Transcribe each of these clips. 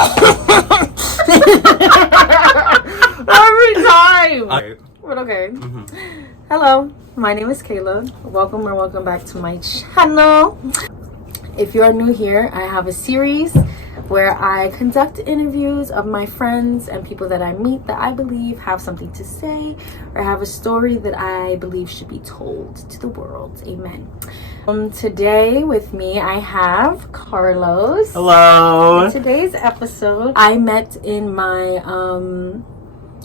Every time. But okay. Mm-hmm. Hello, my name is Kayla. Welcome back to my channel. If you are new here, I have a series where I conduct interviews of my friends and people that I meet that I believe have something to say or have a story that I believe should be told to the world. Amen. Today with me I have Carlos. Hello. In today's episode, I met in my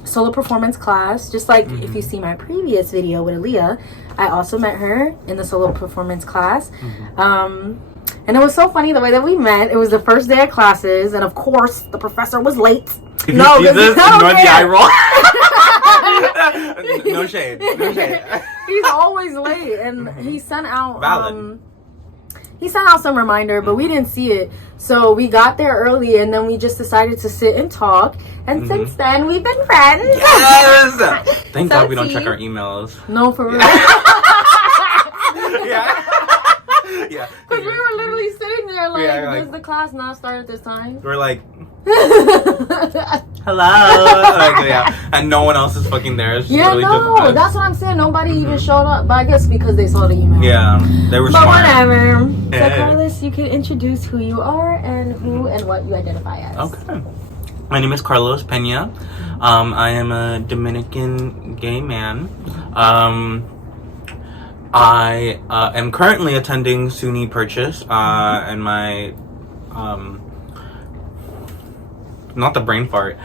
solo performance class. Just like if you see my previous video with Aaliyah, I also met her in the solo performance class. And it was so funny the way that we met. It was the first day of classes, and of course the professor was late. No, Jesus, ignore the eye roll. No shade. No shade. He's always late, and he sent out Valid. He sent out some reminder, but we didn't see it. So we got there early, and then we just decided to sit and talk. And since then, we've been friends. Yes. Thank God we don't check our emails. No, for real. Yeah. Yeah. Because we were literally sitting there like, like, does the class not start at this time? We're like, hello. Like, yeah. And no one else is fucking there. It's Yeah, really no, just that's what I'm saying. Nobody even showed up, but I guess because they saw the email. Yeah, they were But smart. whatever. Yeah. So Carlos, you can introduce who you are and who and what you identify as. Okay. My name is Carlos Pena. I am a Dominican gay man. I am currently attending SUNY Purchase, and my not the brain fart.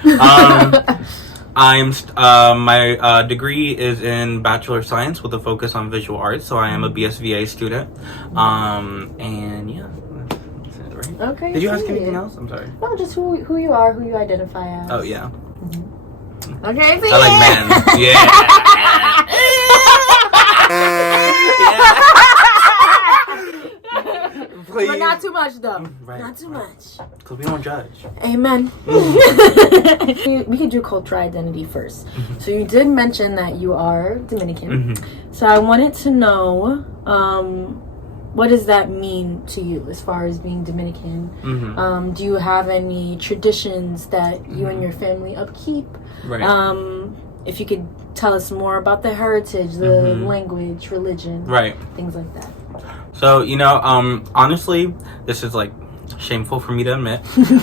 My degree is in Bachelor of Science with a focus on visual arts, so I am a BSVA student. And yeah, that's it, right? Okay. Did you ask anything else? I'm sorry. No, just who you are, who you identify as. Oh yeah. Okay. I like men. Yeah. Please. But not too much though. Right, Not too much. Because we don't judge. Amen. We can do cultural identity first. So you did mention that you are Dominican. So I wanted to know, what does that mean to you as far as being Dominican? Do you have any traditions that you and your family upkeep? Right. If you could tell us more about the heritage, the language, religion, Right. things like that. So, honestly, this is like shameful for me to admit.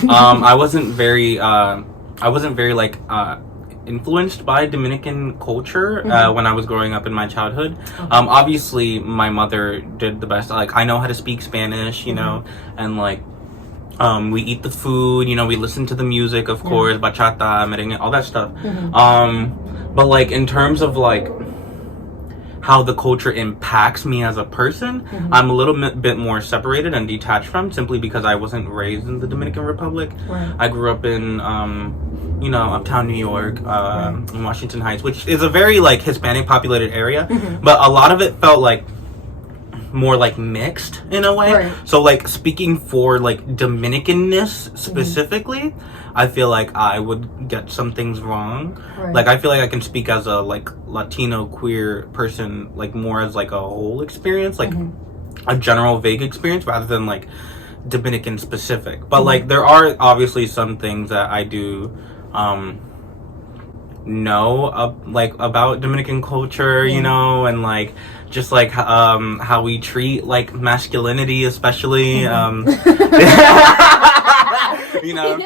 I wasn't very influenced by Dominican culture when I was growing up in my childhood. Obviously my mother did the best. Like, I know how to speak Spanish, you know, and like we eat the food, we listen to the music, of course, bachata, merengue, all that stuff. But like in terms of like how the culture impacts me as a person, I'm a little bit more separated and detached from, simply because I wasn't raised in the Dominican Republic. I grew up in uptown New York, in Washington Heights, which is a very like Hispanic populated area, but a lot of it felt like more like mixed in a way. So like speaking for like Dominicanness specifically, I feel like I would get some things wrong. Like, I feel like I can speak as a like Latino queer person, like more as like a whole experience, like a general vague experience rather than like Dominican specific. But like there are obviously some things that I do know about Dominican culture, and like just like how we treat like masculinity, especially. Do you want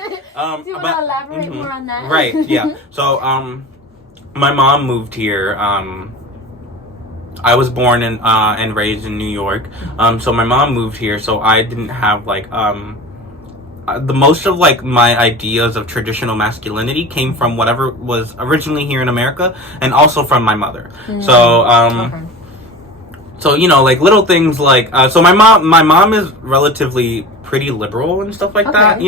to elaborate more on that? Right, yeah. So my mom moved here. I was born and raised in New York. So my mom moved here, so I didn't have like the most of like my ideas of traditional masculinity came from whatever was originally here in America, and also from my mother. So like little things like so my mom is relatively pretty liberal and stuff like that,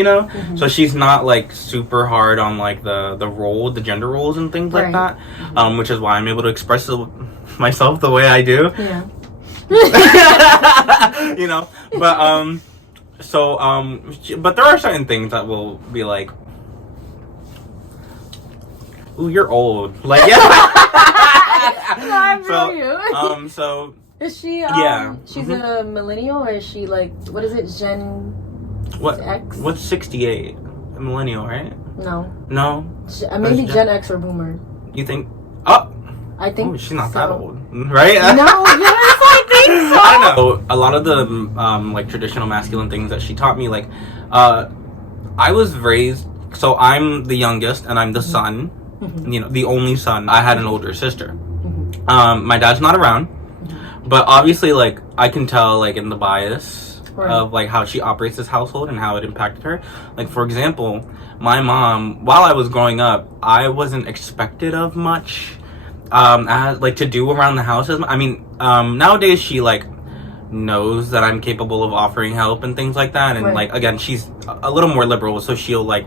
so she's not like super hard on like the gender roles and things like that, which is why I'm able to express myself the way I do. But but there are certain things that will be like, ooh, you're old, like, yeah. No, I feel you. So is she she's a millennial, or is she like, what is it, Gen what X? what's 68? a millennial, right? No. No. Maybe Gen X or Boomer. You think? Oh. I think. Oh, she's not that old, right? No. Yes, I think so. I don't know. A lot of the like traditional masculine things that she taught me, like, I was raised. So I'm the youngest, and I'm the son. You know, the only son. I had an older sister. My dad's not around, but obviously, like, I can tell, like, in the bias of like how she operates this household and how it impacted her. Like, for example, my mom, while I was growing up, I wasn't expected of much, as, like, to do around the house. I mean, nowadays she, like, knows that I'm capable of offering help and things like that, and like, again, she's a little more liberal, so she'll like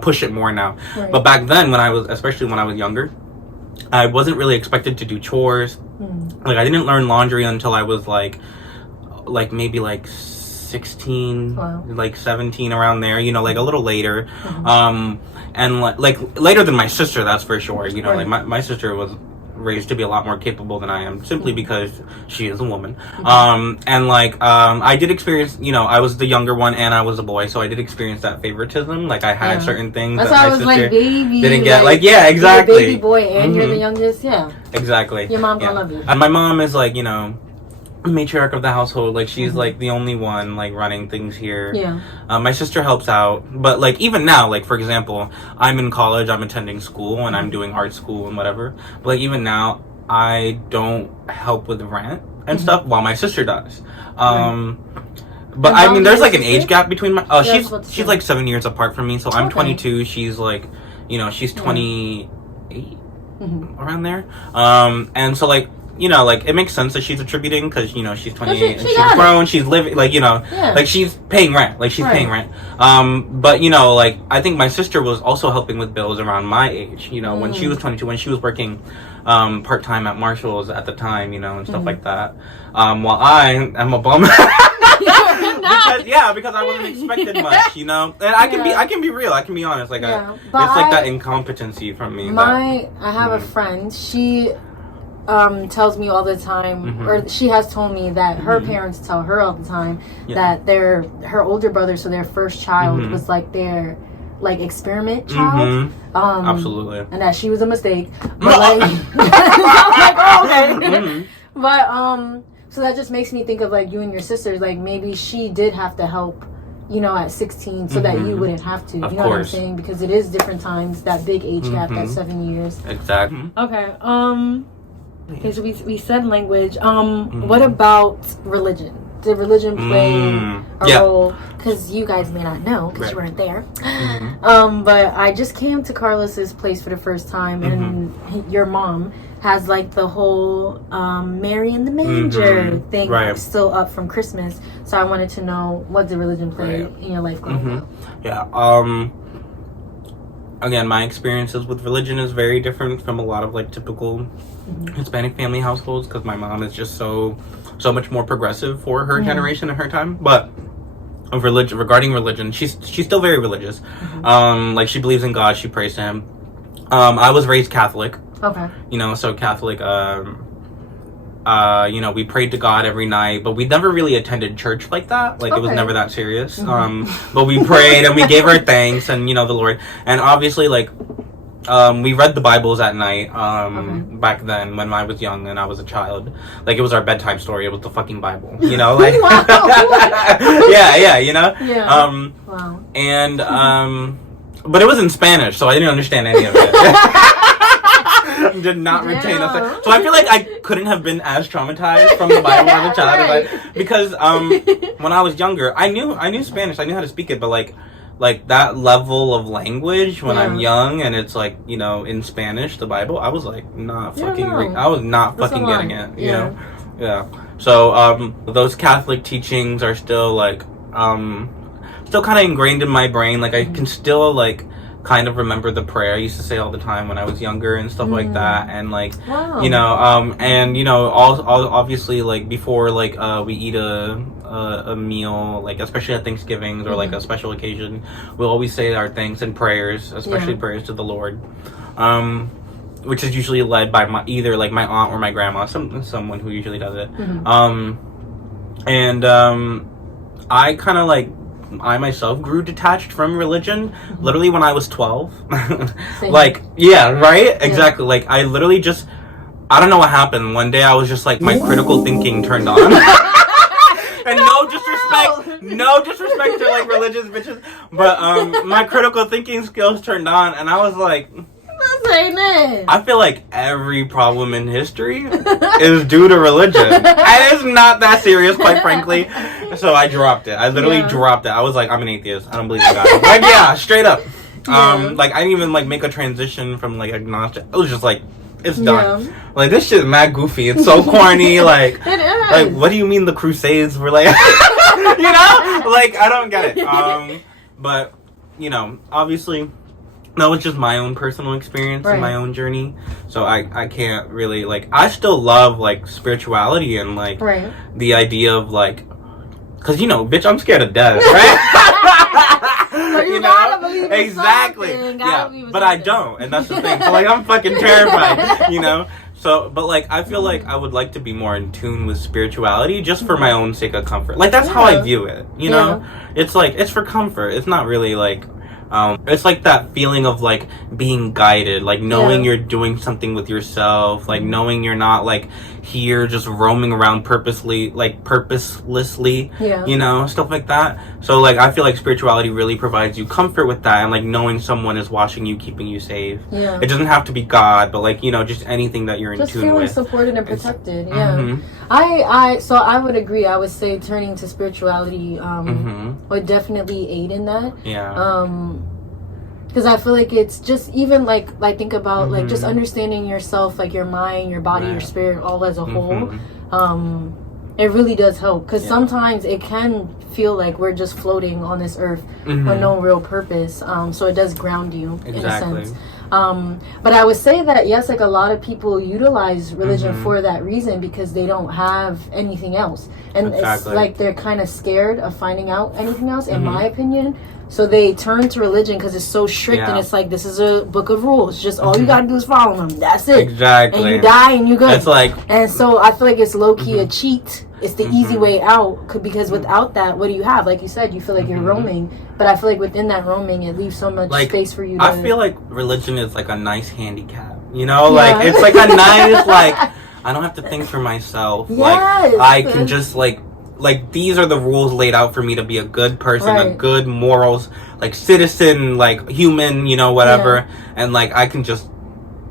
push it more now. But back then, especially when I was younger, I wasn't really expected to do chores. Like, I didn't learn laundry until I was like maybe like 16, like 17, around there, you know, like a little later. And like later than my sister, that's for sure, you know. Like my sister was raised to be a lot more capable than I am, simply because she is a woman. And like, I did experience, you know, I was the younger one and I was a boy, so I did experience that favoritism. Like, I had certain things that's that why my I was sister like, baby, didn't get. Like, yeah, exactly. You're a baby boy and you're the youngest. Exactly. Your mom gonna love you. And my mom is, like, you know, matriarch of the household. Like, she's like the only one like running things here. My sister helps out, but like, even now, like, for example, I'm in college, I'm attending school, and I'm doing art school and whatever, but like, even now I don't help with rent and stuff, while my sister does. But I mean, there's like an age gap between my she's like 7 years apart from me, so I'm 22, she's like, you know, she's 28, around there. And so, like, you know, like, it makes sense that she's attributing, because, you know, she's 28 and she's grown, she's living, like, you know, like, she's paying rent, like, she's paying rent. But, you know, like, I think my sister was also helping with bills around my age, you know, when she was 22, when she was working part-time at Marshall's at the time, you know, and stuff like that. While I am a bum. because I wasn't expected much, you know. And I can be real, I can be honest, like, it's like that incompetency from me. I have a friend, she tells me all the time, or she has told me that her parents tell her all the time that her older brother, so their first child was like their like experiment child. Absolutely. And that she was a mistake. But like, like, oh, okay. But so that just makes me think of like you and your sisters, like maybe she did have to help, you know, at 16, so that you wouldn't have to. You know what I'm saying? Because it is different times, that big age gap, that 7 years. Exactly. Okay. Okay, so we said language. What about religion? Did religion play a role? Because you guys may not know, because you weren't there. But I just came to Carlos's place for the first time, and your mom has like the whole Mary in the manger thing still up from Christmas. So I wanted to know, what did religion play in your life growing up? Yeah. Again, my experiences with religion is very different from a lot of like typical Hispanic family households, because my mom is just so much more progressive for her generation and her time. But regarding religion, she's still very religious. Like, she believes in God, she prays to him. I was raised Catholic. Okay. You know, so Catholic, you know, we prayed to God every night, but we never really attended church like that. Like, it was never that serious. But we prayed and we gave our thanks and, you know, the Lord. And obviously, like, we read the Bibles at night, back then when I was young and I was a child. Like, it was our bedtime story. It was the fucking Bible, you know? Like, yeah, you know? Yeah. And, but it was in Spanish, so I didn't understand any of it. Did not retain us. So I feel like I couldn't have been as traumatized from the Bible as a child, because when I was younger, I knew Spanish, I knew how to speak it, but like that level of language when I'm young and it's like, you know, in Spanish, the Bible, I was like not fucking I was not fucking getting it, you know. Yeah. So those Catholic teachings are still like still kind of ingrained in my brain. Like, I can still like kind of remember the prayer I used to say all the time when I was younger and stuff like that. And like, you know, and you know, all obviously, like, before like we eat a meal, like especially at Thanksgivings or like a special occasion, we'll always say our thanks and prayers, especially prayers to the Lord, which is usually led by either like my aunt or my grandma, someone who usually does it. And I kind of like I myself grew detached from religion literally when I was 12. Same. Like, yeah, right? Exactly. Like, I literally just, I don't know what happened. One day I was just like, my critical thinking turned on. And no disrespect to like religious bitches, but my critical thinking skills turned on, and I was like, This ain't it. I feel like every problem in history is due to religion. And it's not that serious, quite frankly. So I dropped it. I literally dropped it. I was like, I'm an atheist. I don't believe in God. Like, yeah, straight up. Like, I didn't even like make a transition from like agnostic. It was just like, it's done. Like, this shit is mad goofy. It's so corny. Like, it is. Like, what do you mean the Crusades were like, you know? Like, I don't get it. But, you know, obviously, that was just my own personal experience and my own journey. So I can't really, like, I still love, like, spirituality and, like, the idea of, like, because, you know, bitch, I'm scared of death, right? So you gotta believe in exactly. But I don't, and that's the thing. So, like, I'm fucking terrified, you know? So, but, like, I feel like I would like to be more in tune with spirituality just for my own sake of comfort. Like, that's how I view it, you know? It's, like, it's for comfort. It's not really, like, it's like that feeling of like being guided, like knowing you're doing something with yourself, like knowing you're not like here just roaming around purposelessly, you know, stuff like that. So like I feel like spirituality really provides you comfort with that, and like knowing someone is watching you, keeping you safe. It doesn't have to be God, but like, you know, just anything that you're in tune with. Just feeling supported and protected. So I would agree. I would say turning to spirituality would definitely aid in that. Because I feel like it's just even like think about like just understanding yourself, like your mind, your body, your spirit, all as a whole. It really does help, because sometimes it can feel like we're just floating on this earth with no real purpose. So it does ground you in a sense. But I would say that yes, like a lot of people utilize religion for that reason, because they don't have anything else, and it's like they're kind of scared of finding out anything else, in my opinion. So they turn to religion because it's so strict, and it's like, this is a book of rules. Just all you gotta do is follow them. That's it. Exactly. And you die and you're good. It's like, and so I feel like it's low key a cheat. It's the easy way out, because without that, what do you have? Like you said, you feel like you're roaming, but I feel like within that roaming, it leaves so much space for you to... I feel like religion is like a nice handicap, you know? Like, it's like a nice, like, I don't have to think for myself. Like, I can just, like, these are the rules laid out for me to be a good person, a good morals, like, citizen, like, human, you know, whatever. And, like, I can just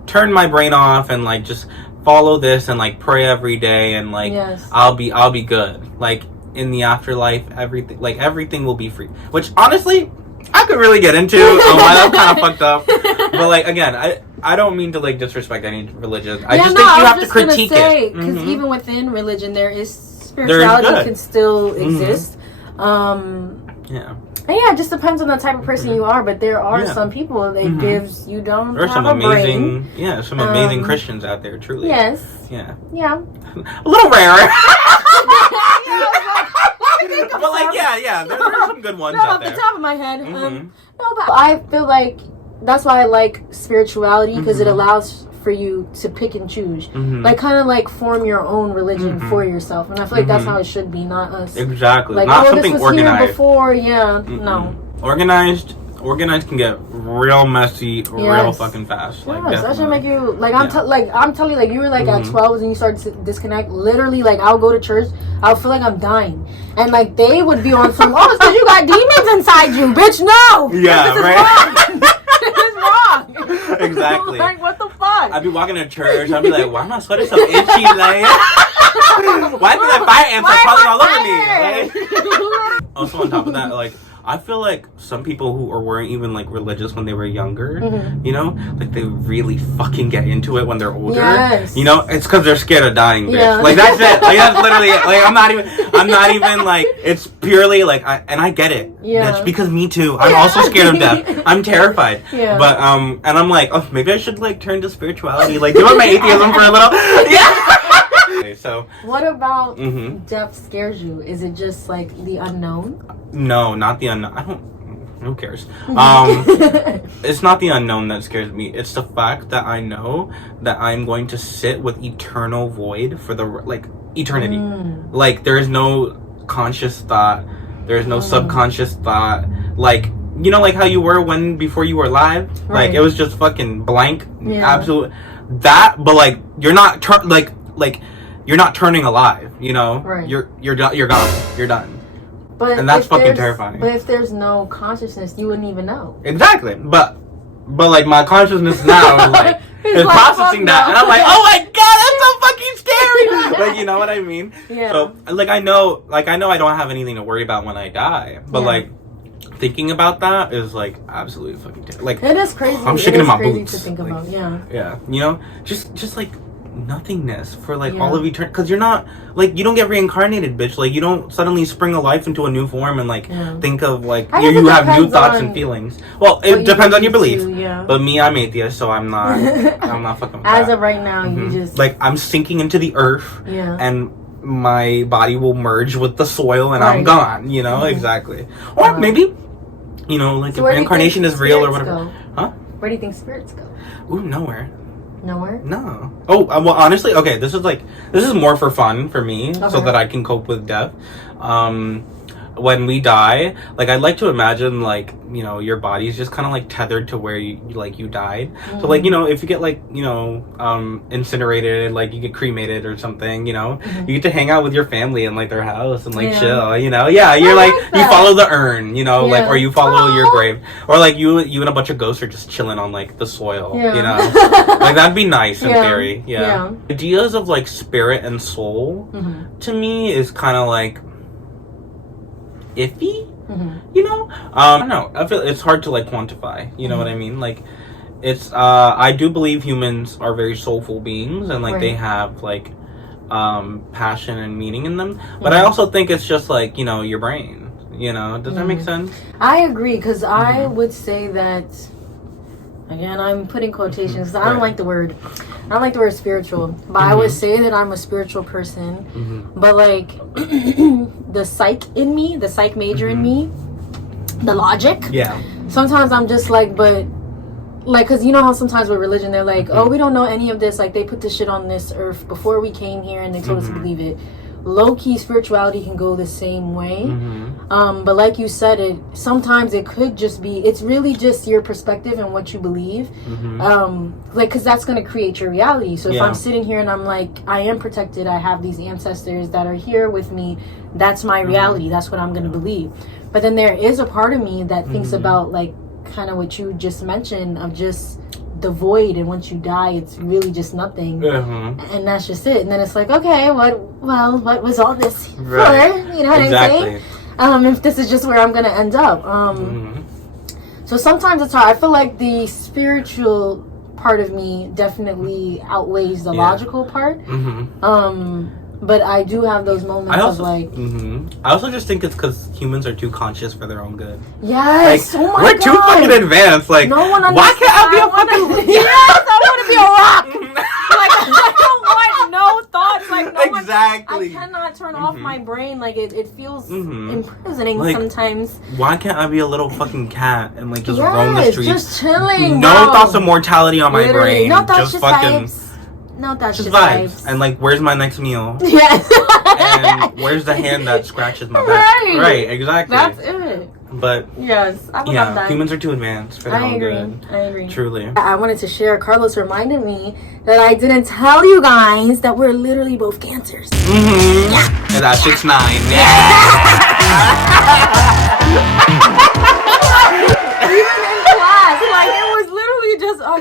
turn my brain off and, like, just follow this and, like, pray every day, and, like, I'll be good. Like, in the afterlife, everything will be free. Which, honestly, I could really get into. I'm kind of fucked up. But, like, again, I don't mean to, like, disrespect any religion. I just think you have to critique it. Because even within religion, there is... spirituality can still exist. And yeah, it just depends on the type of person you are, but there are some people that gives you don't There's have some a amazing brain. some amazing Christians out there, truly. Yeah. A little rarer. But like there's some good ones out there. Off the top of my head. No, but I feel like that's why I like spirituality, because it allows for you to pick and choose, like kind of like form your own religion for yourself, and I feel like that's how it should be, not us. Exactly. Like, not oh, something this was organized. Here before, no. Organized can get real messy, real fucking fast. Like, that should make you like I'm telling you, like you were like at 12 and you started to disconnect. Literally, like I'll go to church, I'll feel like I'm dying, and like they would be on some, oh, it's because you got demons inside you, bitch. No, this is wrong. This is wrong. Exactly. Like, what the fuck? I'd be walking to church, I'd be like, why am I sweating so itchy? Like, why do that fire ants are crawling all over me? Like, also on top of that, like, I feel like some people who weren't even like religious when they were younger, you know, like they really fucking get into it when they're older. You know, it's because they're scared of dying, bitch. Like, that's it. Like, that's literally it. Like, I'm not even like, it's purely like, I get it. It's because me too. I'm also scared of death. I'm terrified. But and I'm like, oh, maybe I should like turn to spirituality, like give up my atheism for a little. So what about death scares you? Is it just like the unknown? No, not the unknown. Who cares? It's not the unknown that scares me. It's the fact that I know that I'm going to sit with eternal void for the eternity. Like, there is no conscious thought There's no subconscious thought. Like, you know, like how you were before you were alive? Right. Like, it was just fucking blank. Yeah. Absolute. That, but like, you're not, you're not turning alive, you know? Right. You're done. You're gone. You're done. But and that's fucking terrifying. But if there's no consciousness, you wouldn't even know. Exactly. But like, my consciousness now is like, is like, processing that. And I'm like, oh my god, that's so fucking scary. Like, you know what I mean? Yeah. So, like, I know I don't have anything to worry about when I die. But, like, thinking about that is, like, absolutely fucking terrible. Like, it is crazy. I'm shaking in my boots. It is crazy to think like, about, yeah. Yeah. You know? Just like, nothingness for, like, all of eternity. Because you're not, like, you don't get reincarnated, bitch. Like, you don't suddenly spring a life into a new form and, like, think of, like, you have new thoughts and feelings. Well, it depends on your belief. But me, I'm atheist, so I'm not fucking with As that. of right now, you just... Like, I'm sinking into the earth. And my body will merge with the soil and I'm gone, you know? Exactly. Or maybe, you know, like, so if reincarnation is real or whatever. Go? Huh? Where do you think spirits go? Ooh, nowhere. Nowhere? No. Oh, well, honestly, okay, this is more for fun for me, so that I can cope with death. When we die, like, I'd like to imagine, like, you know, your body's just kind of, like, tethered to where you died. So, like, you know, if you get, like, you know, incinerated, like, you get cremated or something, you know, you get to hang out with your family in, like, their house and, like, chill, you know? Yeah, you're, like you follow the urn, you know, like, or you follow your grave. Or, like, you and a bunch of ghosts are just chilling on, like, the soil, you know? Like, that'd be nice in theory, Ideas of, like, spirit and soul, to me, is kind of, like, iffy, you know? I don't know. I feel it's hard to, like, quantify, you know what I mean? Like, it's, I do believe humans are very soulful beings and, like, they have, like, passion and meaning in them. But I also think it's just, like, you know, your brain, you know? Does that make sense? I agree, because I would say that, again, I'm putting quotations, 'cause I don't like the word spiritual, but I would say that I'm a spiritual person, but, like, the psych major in me, the logic, sometimes I'm just like, but, like, because you know how sometimes with religion, they're like, oh, we don't know any of this, like, they put this shit on this earth before we came here, and they told us to believe it. Low-key spirituality can go the same way, but like you said, sometimes it could just be, it's really just your perspective and what you believe, like, because that's going to create your reality. So if I'm sitting here and I'm like, I am protected, I have these ancestors that are here with me, that's my reality, that's what I'm going to believe. But then there is a part of me that thinks about, like, kind of what you just mentioned, of just the void, and once you die, it's really just nothing, and that's just it. And then it's like, okay, what was all this for? You know what I'm saying? If this is just where I'm gonna end up. So sometimes it's hard. I feel like the spiritual part of me definitely outweighs the logical part. But I do have those moments of, like... I also just think it's because humans are too conscious for their own good. Yes! Like, oh my we're God. too fucking advanced. Like, no one why can't I be a fucking... Yes! I want to be a rock! Like, I don't want no thoughts. Like, no exactly. I cannot turn off my brain. Like, it feels imprisoning, like, sometimes. Why can't I be a little fucking cat and, like, just roam the streets? Just chilling. No thoughts of mortality on my brain. No thoughts, just fucking... vibes. No, that's just vibes. And, like, where's my next meal? Yeah. And where's the hand that scratches my back? Right, exactly. That's it. But yes, I love that. Humans are too advanced for their own good. I agree. Truly. I wanted to share. Carlos reminded me that I didn't tell you guys that we're literally both cancers. Yeah. And that's 6'9".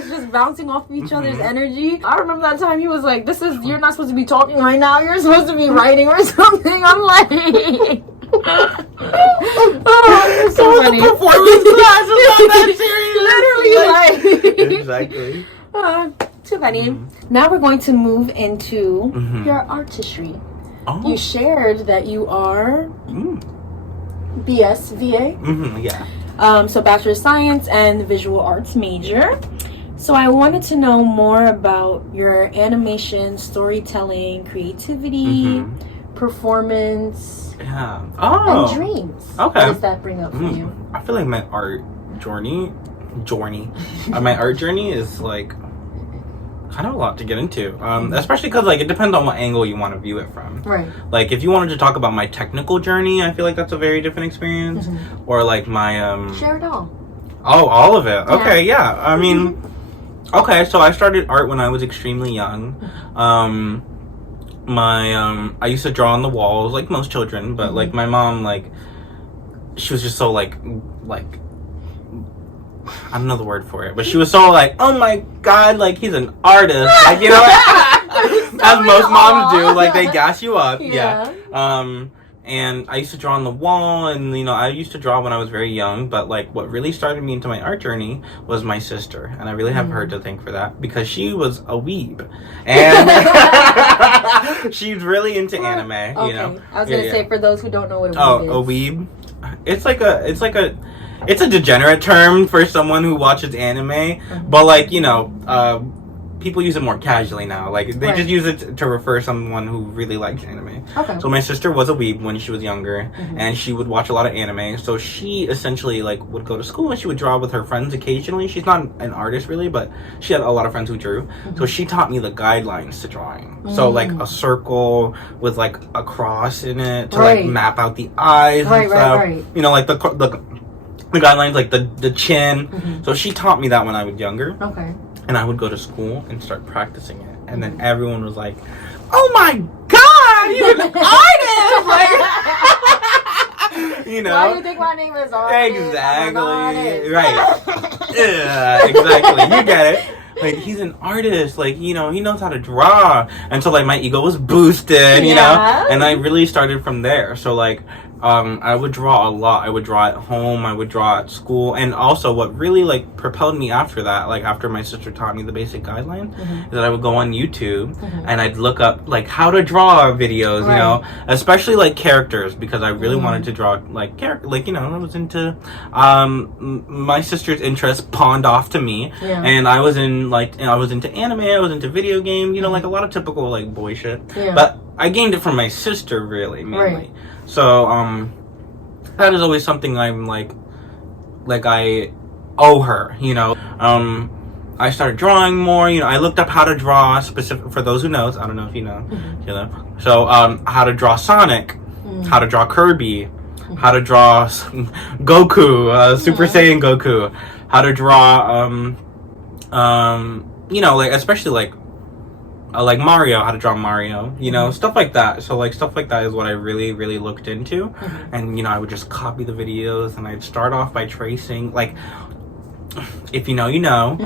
Just bouncing off of each other's energy. I remember that time he was like, you're not supposed to be talking right now, you're supposed to be writing or something. I'm like oh, it's so funny. Performance class is not that serious. Literally, exactly. Too funny. Now we're going to move into your artistry. You shared that you are BSVA. So Bachelor of Science and Visual Arts major. So I wanted to know more about your animation, storytelling, creativity, performance, and dreams. Okay. What does that bring up for you? I feel like my art journey my art journey is, like, kind of a lot to get into, especially because like it depends on what angle you want to view it from. Right. Like if you wanted to talk about my technical journey, I feel like that's a very different experience. Or like my share it all. Oh, all of it. Okay, yeah. I mean, okay. So I started art when I was extremely young. I used to draw on the walls like most children, but like my mom, like she was just so like I don't know the word for it, but she was so like, oh my god, like he's an artist, like, you know, as most moms do, like they gas you up. Yeah. And I used to draw on the wall, and you know, I used to draw when I was very young, but like what really started me into my art journey was my sister, and I really have her to thank for that, because she was a weeb, and she's really into anime. Okay. You know, I was gonna say, for those who don't know what a weeb is. A weeb, it's a degenerate term for someone who watches anime, but like, you know, people use it more casually now. Like they just use it to refer someone who really likes anime. Okay. So my sister was a weeb when she was younger, and she would watch a lot of anime. So she essentially like would go to school and she would draw with her friends occasionally. She's not an artist really, but she had a lot of friends who drew. So she taught me the guidelines to drawing. So like a circle with like a cross in it to like map out the eyes and stuff. Right. You know, like the guidelines, like the chin. So she taught me that when I was younger. Okay. And I would go to school and start practicing it. And then everyone was like, oh my god, you're an artist! Like, you know? Why do you think my name is artist? Exactly. Right. Yeah, exactly. You get it. Like, he's an artist. Like, you know, he knows how to draw. And so, like, my ego was boosted, you know? And I really started from there. So, like, I would draw a lot. I would draw at home. I would draw at school. And also what really like propelled me after that, like after my sister taught me the basic guidelines, is that I would go on YouTube and I'd look up like how to draw videos, you know, especially like characters, because I really wanted to draw like character, like, you know, I was into, my sister's interest pawned off to me, and I was into anime, I was into video games, you know, like a lot of typical like boy shit, but I gained it from my sister really, mainly. So, that is always something I'm like I owe her, you know. I started drawing more, you know. I looked up how to draw specific, for those who knows, I don't know if you know, Kayla. So, how to draw Sonic, how to draw Kirby, how to draw Goku, Super Saiyan Goku, how to draw, you know, like, especially like Mario, how to draw Mario, you know, stuff like that. So like stuff like that is what I really, really looked into. And, you know, I would just copy the videos and I'd start off by tracing, like, if you know, you know.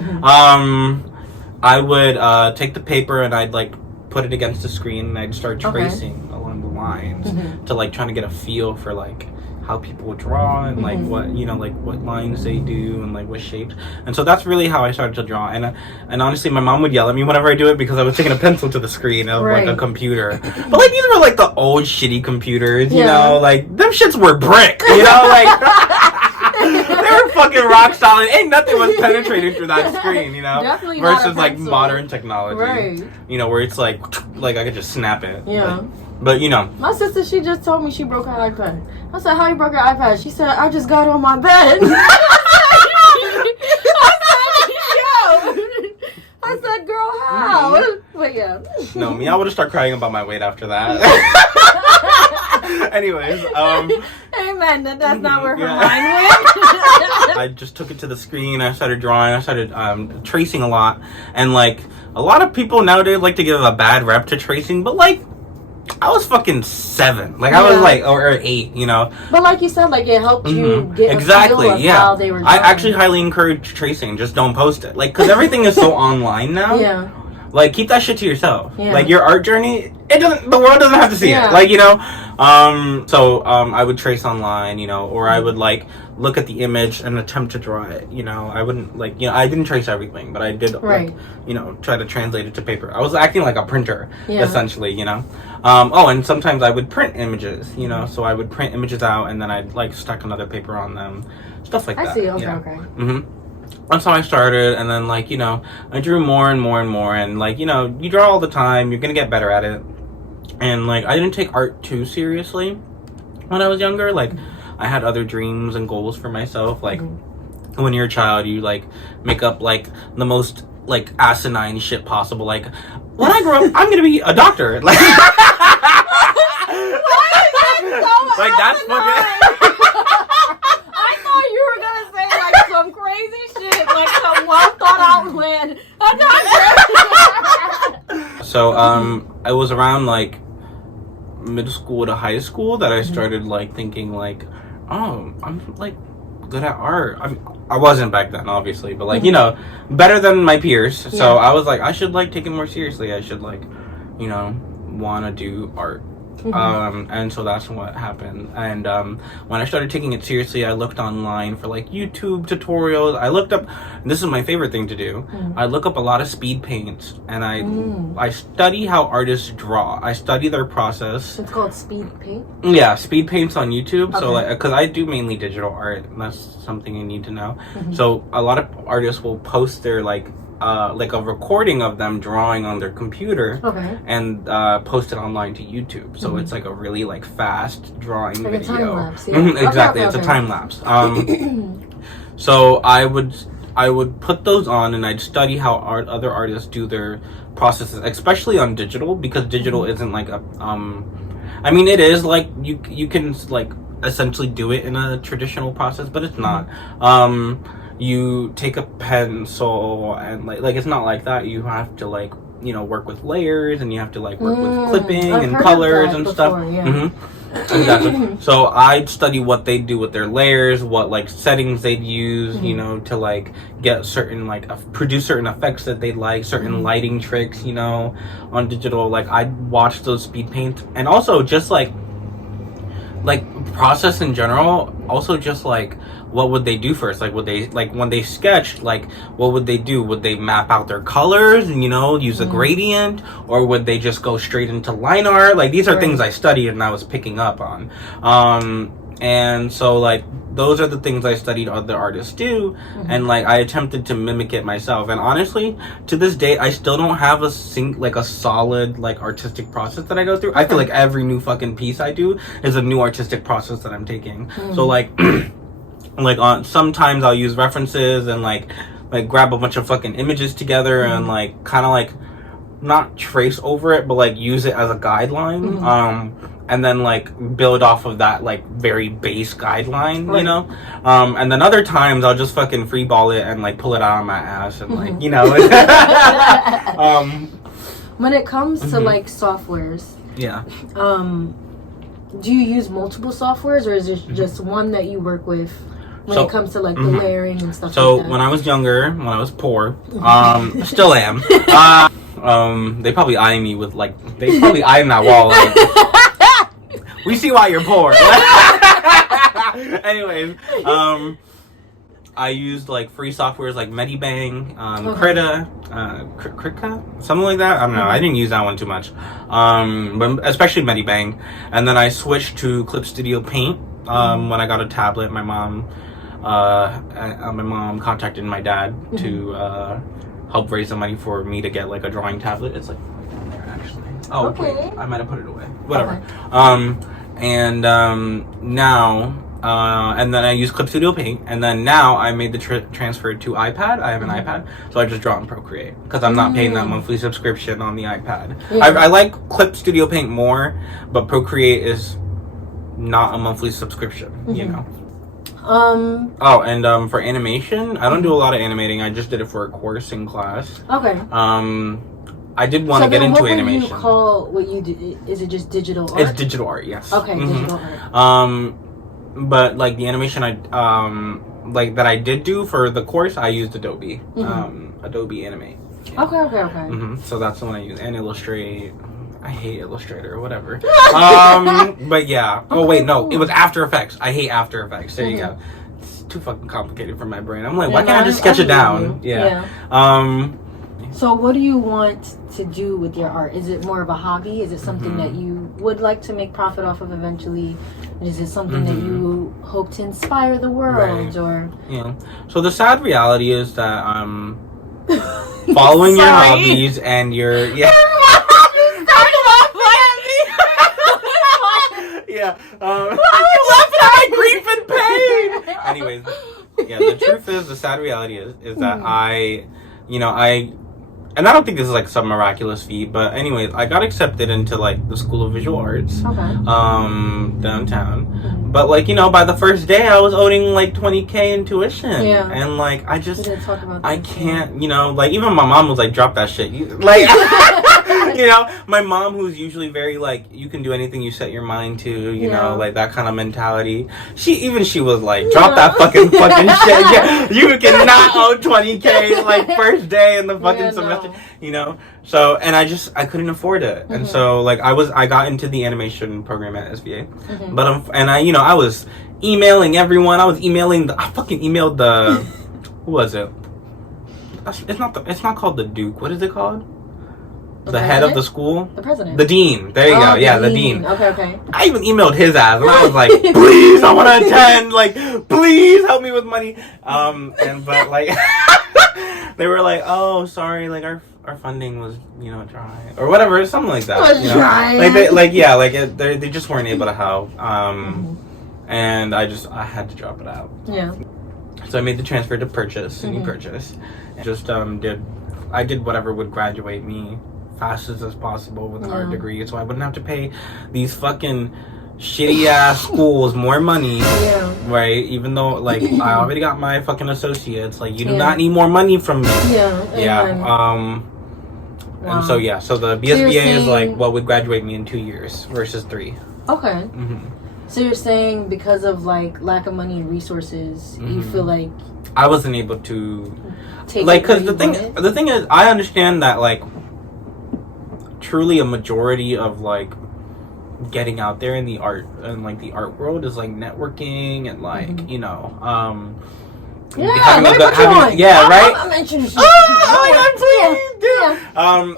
I would take the paper and I'd like put it against the screen and I'd start tracing along the lines to like trying to get a feel for like how people draw and like what, you know, like what lines they do and like what shapes. And so that's really how I started to draw. And honestly, my mom would yell at me whenever I do it because I was taking a pencil to the screen of like a computer. But like these were like the old shitty computers, you know, like them shits were brick, you know, like they were fucking rock solid. Ain't nothing was penetrating through that screen, you know. Definitely versus like modern technology, you know, where it's like I could just snap it. Yeah. But you know, my sister, she just told me she broke her iPad. I said, how you broke your iPad? She said, I just got on my bed. I said, girl, how? But yeah. No, me, I would have started crying about my weight after that. Anyways, amen. That's not where her mind went. I just took it to the screen. I started drawing. I started tracing a lot. And like a lot of people nowadays like to give a bad rep to tracing, but like I was fucking 7. Like I was like or 8, you know. But like you said, like it helped you get a feel of how they were drawing. I actually highly encourage tracing. Just don't post it. Like, because everything is so online now. Yeah. Like, keep that shit to yourself. Yeah. Like, your art journey, the world doesn't have to see it. Like, you know, so I would trace online, you know, or I would, like, look at the image and attempt to draw it, you know. I wouldn't, like, you know, I didn't trace everything, but I did, like, you know, try to translate it to paper. I was acting like a printer, essentially, you know. And sometimes I would print images, you know, so I would print images out and then I'd, like, stack another paper on them, stuff like that. I see, okay. That's how I started, and then, like, you know, I drew more and more and more, and, like, you know, you draw all the time, you're gonna get better at it, and, like, I didn't take art too seriously when I was younger. Like, I had other dreams and goals for myself, like, when you're a child, you, like, make up, like, the most like asinine shit possible. Like, when I grow up, I'm gonna be a doctor. Like, like that's fucking. I thought you were gonna say like some crazy shit, like some well thought out plan. So I was around like middle school to high school that I started like thinking like, oh, I'm like good at art. I wasn't back then, obviously, but like, you know, better than my peers. So I was like, I should like take it more seriously. I should like, you know, want to do art. And so that's what happened. And when I started taking it seriously, I looked online for like YouTube tutorials. I looked up, this is my favorite thing to do, I look up a lot of speed paints, and I study how artists draw. I study their process. It's called speed paint? Yeah, speed paints on YouTube. Okay. So like, because I do mainly digital art, and that's something you need to know. So a lot of artists will post their like a recording of them drawing on their computer, and post it online to YouTube. So it's like a really like fast drawing like video. A time lapse, Exactly, it's a time lapse. So I would put those on, and I'd study how other artists do their processes, especially on digital, because digital isn't like a I mean, it is like you can like essentially do it in a traditional process, but it's not. You take a pencil and like it's not like that. You have to like, you know, work with layers, and you have to like work with clipping and colors and stuff. Exactly. So I'd study what they do with their layers, what like settings they'd use, you know, to like get certain like produce certain effects that they like, certain lighting tricks, you know, on digital. Like I'd watch those speed paints, and also just like process in general. Also just like, what would they do first? Like, would they, like, when they sketch, like, what would they do? Would they map out their colors and, you know, use a gradient? Or would they just go straight into line art? Like, these are things I studied and I was picking up on. And so, like, those are the things I studied other artists do. And, like, I attempted to mimic it myself. And honestly, to this day, I still don't have a solid, like, artistic process that I go through. I feel like every new fucking piece I do is a new artistic process that I'm taking. So, like... like sometimes I'll use references and like grab a bunch of fucking images together and like kind of like not trace over it, but like use it as a guideline, and then like build off of that like very base guideline, you know. And then other times I'll just fucking freeball it and like pull it out of my ass and like, you know. When it comes to like softwares, do you use multiple softwares, or is it just one that you work with when it comes to like the layering and stuff like that? When I was younger, when I was poor, still am, they probably eye me with like, they probably eye that wall like, we see why you're poor. Anyways, I used like free softwares like Medibang, Krita, something like that. I don't know. I didn't use that one too much, but especially Medibang. And then I switched to Clip Studio Paint when I got a tablet. My mom contacted my dad to help raise the money for me to get like a drawing tablet. It's like right down there actually. Oh, wait, I might have put it away. Whatever. And now. And then I use Clip Studio Paint, and then now I made the transfer to iPad. I have an iPad, so I just draw in Procreate because I'm not paying that monthly subscription on the iPad. I like Clip Studio Paint more, but Procreate is not a monthly subscription, you know. Oh, and for animation, I don't do a lot of animating. I just did it for a course in class. Okay. I did want to get into animation. What do you call what you do? Is it just digital art? It's digital art, yes. Okay, digital art. But like the animation like that I did do for the course, I used Adobe, Adobe Animate. Yeah. Okay. So that's the one I use, and Illustrate. I hate Illustrator or whatever. But yeah. Oh wait, no, it was After Effects. I hate After Effects. There you go. It's too fucking complicated for my brain. I'm like, why can't I just sketch it down? Yeah. So what do you want to do with your art? Is it more of a hobby? Is it something that you would like to make profit off of eventually? Is it something that you hope to inspire the world? Or so the sad reality is that following your hobbies and your why are you laughing at my grief and pain? Anyways, the truth is, the sad reality is that I you know, and I don't think this is like some miraculous feat, but anyways, I got accepted into like the School of Visual Arts, downtown. Mm-hmm. But like, you know, by the first day, I was owing like $20K in tuition, and like I can't, you know, like even my mom was like, drop that shit, like. You know, my mom, who's usually very like, you can do anything you set your mind to, you know, like that kind of mentality. She was like, drop that fucking shit. You cannot owe $20K like first day in the fucking semester, you know. So, and I couldn't afford it, and so like I got into the animation program at SVA, but I was emailing everyone. I fucking emailed the who was it? It's not called the Duke. What is it called? The head of the school? The president. The dean. There you go. Yeah, the dean. Okay. I even emailed his ass and I was like, please, I want to attend. Like, please help me with money. But like, they were like, oh, sorry, like our funding was, you know, dry or whatever, something like that. It was dry. They just weren't able to help. And I had to drop it out. Yeah. So I made the transfer to purchase. Just I did whatever would graduate me fastest as possible with our degree, so I wouldn't have to pay these fucking shitty ass schools more money, right? Even though like I already got my fucking associates, like you do not need more money from me. And so the BSBA is like what would graduate me in 2 years versus 3. Okay. So you're saying because of like lack of money and resources, you feel like I wasn't able to take like, because the thing is, I understand that like truly a majority of like getting out there in the art and like the art world is like networking and like you know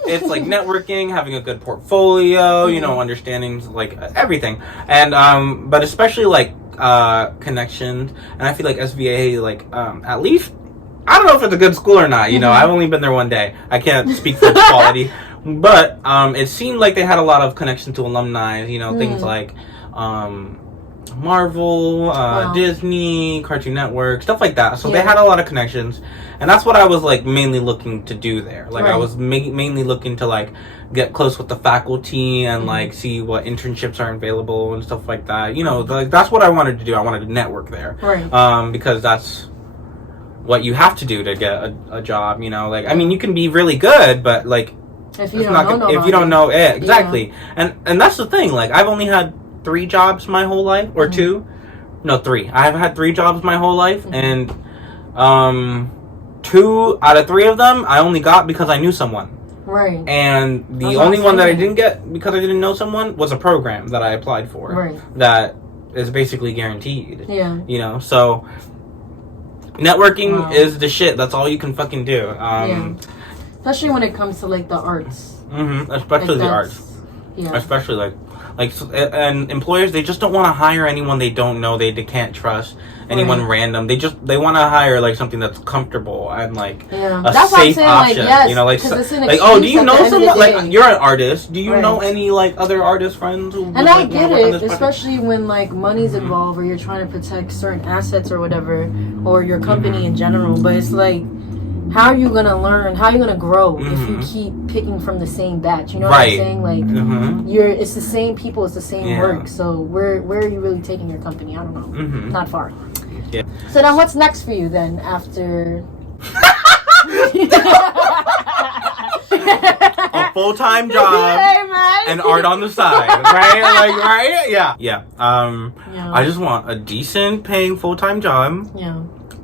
it's like networking, having a good portfolio, you know, understanding like everything, and but especially like connections. And I feel like SVA like at least, I don't know if it's a good school or not, you know. I've only been there one day, I can't speak for its quality, but it seemed like they had a lot of connection to alumni, you know, things like Marvel, Disney, Cartoon Network, stuff like that. So they had a lot of connections, and that's what I was like mainly looking to do there. Like I was mainly looking to like get close with the faculty and like see what internships are available and stuff like that. You know, like that's what I wanted to do. I wanted to network there, because that's what you have to do to get a job. You know, like I mean, you can be really good, but like if you don't know it exactly, and that's the thing. Like I've only had 3 jobs my whole life, or 2. No, 3. I've had 3 jobs my whole life, and 2 out of 3 of them I only got because I knew someone. Right. And the only one that I didn't get because I didn't know someone was a program that I applied for. Right. That is basically guaranteed. Yeah. You know, so networking is the shit. That's all you can fucking do. Especially when it comes to like the arts. Especially the arts. Yeah. Especially like and employers, they just don't want to hire anyone they don't know, they can't trust anyone random. They want to hire like something that's comfortable and like a safe option. Like, you know, like oh, do you know someone, like you're an artist, do you know any like other artist friends who and I get it, especially when like money's involved or you're trying to protect certain assets or whatever, or your company in general. But it's like, how are you gonna learn? How are you gonna grow if you keep picking from the same batch? You know what I'm saying? Like, it's the same people, it's the same work. So where are you really taking your company? I don't know. Not far. Yeah. So then, what's next for you then after? A full-time job and art on the side, right? Like, yeah. I just want a decent paying full-time job. Yeah.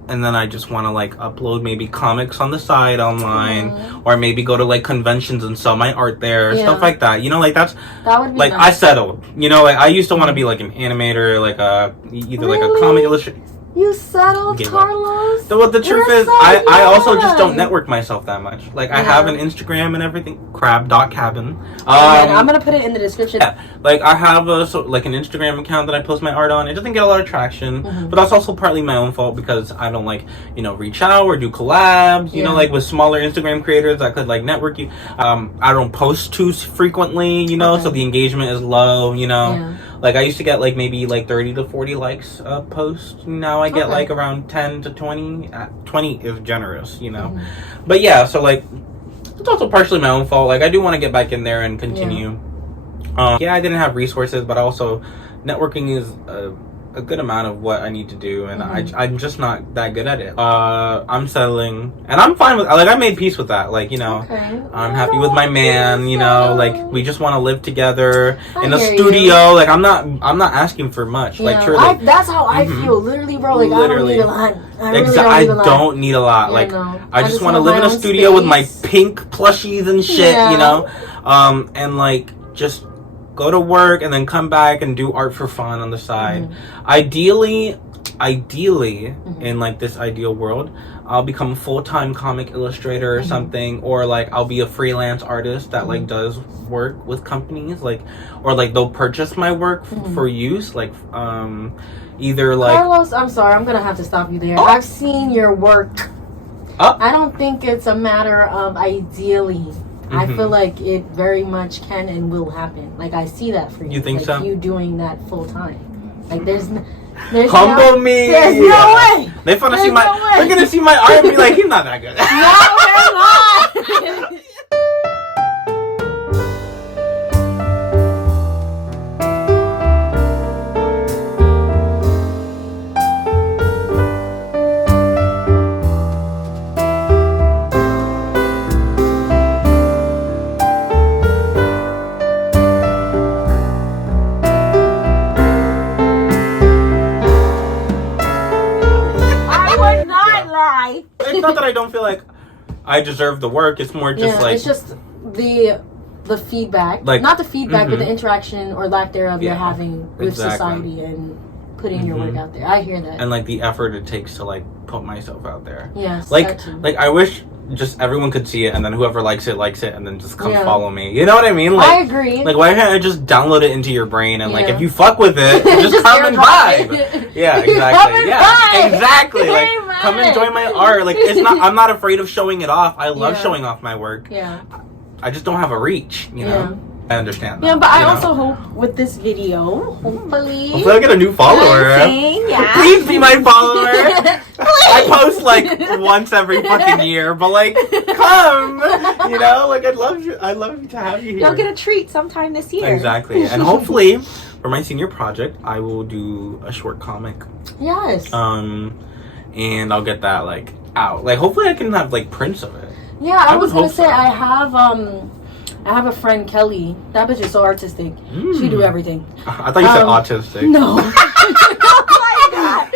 And then I just want to like upload maybe comics on the side online, or maybe go to like conventions and sell my art there, stuff like that. You know, like that would be like nice. I settled. You know, like I used to want to be like an animator, like either like a comic illustrator. You settled, Carlos? The truth is, I also just don't network myself that much. Like, I have an Instagram and everything, crab.cabin. I'm going to put it in the description. Yeah, like, I have an Instagram account that I post my art on. It doesn't get a lot of traction, but that's also partly my own fault because I don't, like, you know, reach out or do collabs, you know, like, with smaller Instagram creators that could, like, network you. I don't post too frequently, you know, so the engagement is low, you know. Like I used to get like maybe like 30 to 40 likes a post. Now I get like around 10 to 20. 20 is generous, you know. But yeah, so like it's also partially my own fault. Like I do want to get back in there and continue. Yeah, I didn't have resources, but also networking is a good amount of what I need to do, and I'm just not that good at it. I'm settling, and I'm fine with, like, I made peace with that. Like, you know, I'm happy with my man, you know, like, we just want to live together in a studio. Like, I'm not asking for much. Like, truly. That's how I feel. Literally, bro. Like, literally. I don't need a lot. I don't need a lot. Like, I just want to live in a studio with my pink plushies and shit, you know? And, like, just go to work and then come back and do art for fun on the side. Ideally, in like this ideal world, I'll become a full-time comic illustrator or something, or like I'll be a freelance artist that like does work with companies, like, or like they'll purchase my work for use, like either like Carlos, I'm sorry, I'm gonna have to stop you there. I've seen your work. I don't think it's a matter of ideally. I feel like it very much can and will happen. Like, I see that for you. You think like, so? You doing that full time. Like, there's humble me. There's no way. They're gonna see they're gonna see my art and be like, he's not that good. No, they're not. It's not that I don't feel like I deserve the work. It's more just like, it's just the feedback, like, not the feedback, but the interaction or lack thereof you're having with society and putting your work out there. I hear that, and like the effort it takes to like put myself out there. Yes, like I wish just everyone could see it, and then whoever likes it, and then just come follow me. You know what I mean? Like, I agree. Like, why can't I just download it into your brain and like if you fuck with it, just come and vibe. Yeah, exactly. Exactly. Like, come enjoy my art. Like, it's not. I'm not afraid of showing it off. I love showing off my work. Yeah. I just don't have a reach. You know. I understand that. Yeah, but I also hope with this video, hopefully I'll get a new follower. Please be my follower. I post like once every fucking year, but like, come, you know, like I'd love to have you here. You'll get a treat sometime this year. Exactly, and hopefully for my senior project, I will do a short comic. Yes. And I'll get that like out. Like, hopefully I can have like prints of it. Yeah, I was gonna say I have a friend, Kelly. That bitch is so artistic. She do everything. I thought you said autistic. No. Oh my God.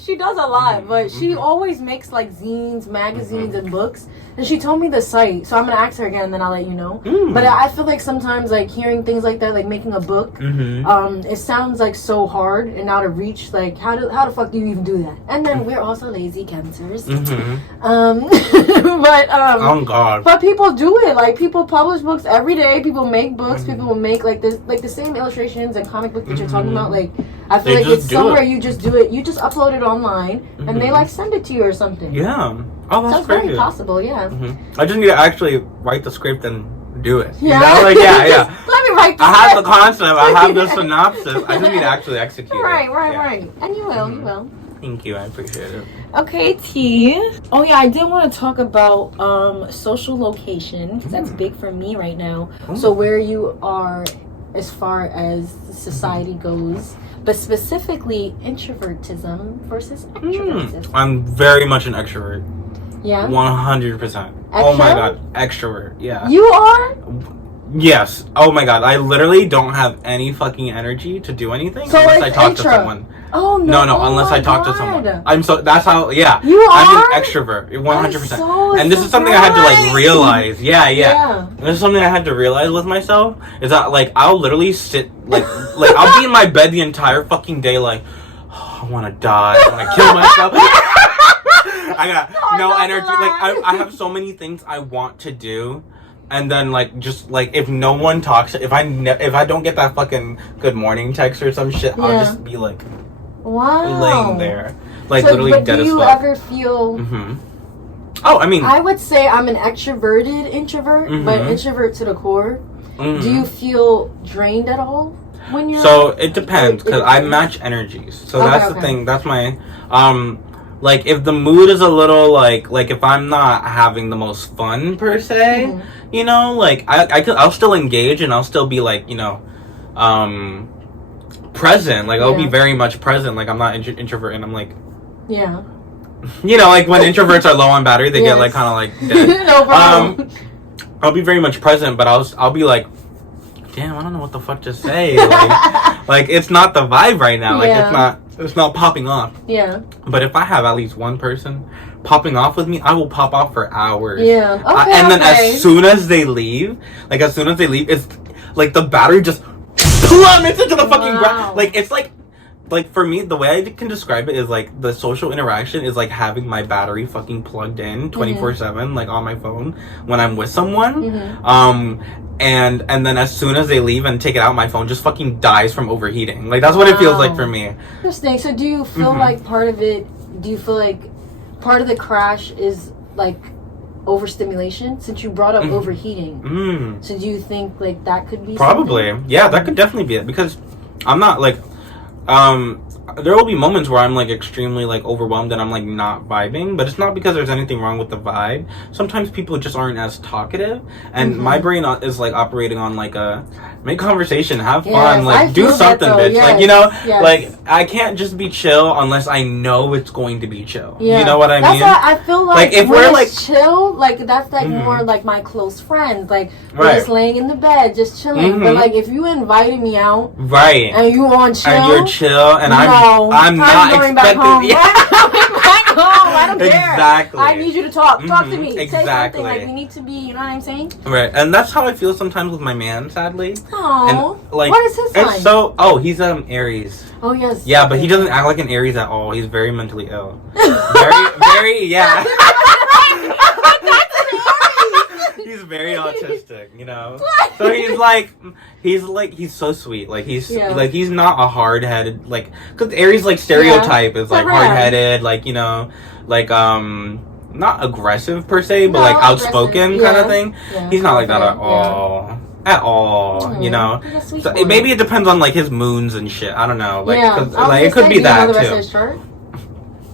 She does a lot, but she always makes like zines, magazines, and books. And she told me the site, so I'm gonna ask her again, and then I'll let you know. But I feel like sometimes, like, hearing things like that, like making a book, it sounds like so hard and out of reach. Like, how the fuck do you even do that? And then we're also lazy cancers. Oh God. But people do it. Like, people publish books every day. People make books. People will make like this, like the same illustrations and comic book that you're talking about. Like, I feel like it's somewhere you just do it. You just upload it online, and they like send it to you or something. Yeah. Oh, that's crazy. Very possible. Yeah. I just need to actually write the script and do it. Yeah. You know? Like, yeah. Let me write the script. I have the concept. I have the synopsis. I just need to actually execute it. Right. And you will. You will. Thank you. I appreciate it. Okay, T. Oh yeah, I did want to talk about social location, because that's big for me right now. So where you are as far as society goes, but specifically introvertism versus extrovertism. I'm very much an extrovert. Yeah? 100%. Oh my God. Extrovert. Yeah. You are? Yes. Oh my God. I literally don't have any fucking energy to do anything unless I talk to someone. Oh no! No, unless I talk to someone. That's how. Yeah, you are. I'm an extrovert, 100%. And this is something I had to like realize. Yeah. This is something I had to realize with myself, is that like I'll literally sit like I'll be in my bed the entire fucking day like, oh, I want to die, I want to kill myself. I got no energy. Like I have so many things I want to do. And then, like, just, like, if no one talks, if I don't get that fucking good morning text or some shit, I'll just be, like, laying there. Like, literally dead as fuck. Do you ever feel... Oh, I mean... I would say I'm an extroverted introvert, but introvert to the core. Do you feel drained at all? when you're? So it depends because I match energies. So that's the thing. That's my like if the mood is a little like if I'm not having the most fun per se, you know, like I'll still engage and I'll still be like, you know, present. Like I'll be very much present. Like I'm not introvert and I'm like, yeah. You know, like when introverts are low on battery, they get like kind of like dead. No problem. I'll be very much present, but I'll be like, damn, I don't know what the fuck to say. Like it's not the vibe right now. Like it's not popping off. Yeah. But if I have at least one person popping off with me, I will pop off for hours. Yeah. Okay. And then as soon as they leave, it's like the battery just plummets into the fucking ground. Like it's like for me, the way I can describe it is like the social interaction is like having my battery fucking plugged in 24/7, like on my phone when I'm with someone. And then as soon as they leave and take it out, my phone just fucking dies from overheating. Like that's what it feels like for me. Interesting. So do you feel like part of the crash is like overstimulation? Since you brought up overheating, so do you think like that could be probably something? Yeah, that could definitely be it because I'm not like there will be moments where I'm like extremely like overwhelmed and I'm like not vibing, but it's not because there's anything wrong with the vibe. Sometimes people just aren't as talkative and my brain is like operating on like a make conversation, have fun, like do something, bitch. Like, you know, like I can't just be chill unless I know it's going to be chill. You know what I mean? That's why I feel like if when we're it's like chill, like that's like more like my close friends, like we're just laying in the bed, just chilling. But like if you invited me out, and you on chill, and you're chill, and I'm not going expecting. Back home. I don't care. Exactly. I need you to talk. Talk to me. Exactly. Say something. Like we need to be. You know what I'm saying? Right, and that's how I feel sometimes with my man. Sadly. Oh. Like, what is his sign? He's Aries. Oh yes. Yeah, but he doesn't act like an Aries at all. He's very mentally ill. very, yeah. He's very autistic, you know. So he's so sweet. Like he's not a hard-headed like because Aries like stereotype is like hard-headed, like you know, like not aggressive per se, but like outspoken kind of thing. Yeah, he's not like that at all. Yeah. At all, you know. So maybe it depends on like his moons and shit. I don't know. Like, like it could be that too.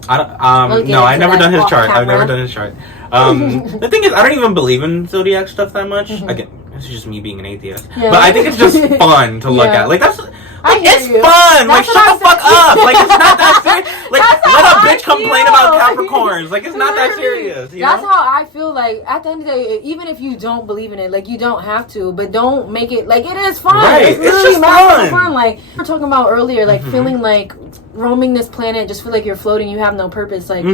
I don't. No, I've never done his chart. I've never done his chart. The thing is, I don't even believe in zodiac stuff that much. Again, this is just me being an atheist. But I think it's just fun to look at. Like that's. Like, it's fun. Like, shut the fuck up. Like, it's not that serious. Like, let a bitch complain about Capricorns. Like, it's not that serious. You know? That's how I feel. Like, at the end of the day, even if you don't believe in it, like, you don't have to, but don't make it, like, it is fun. Right. It's just fun. Like, we were talking about earlier, like, feeling like roaming this planet, just feel like you're floating, you have no purpose. Like,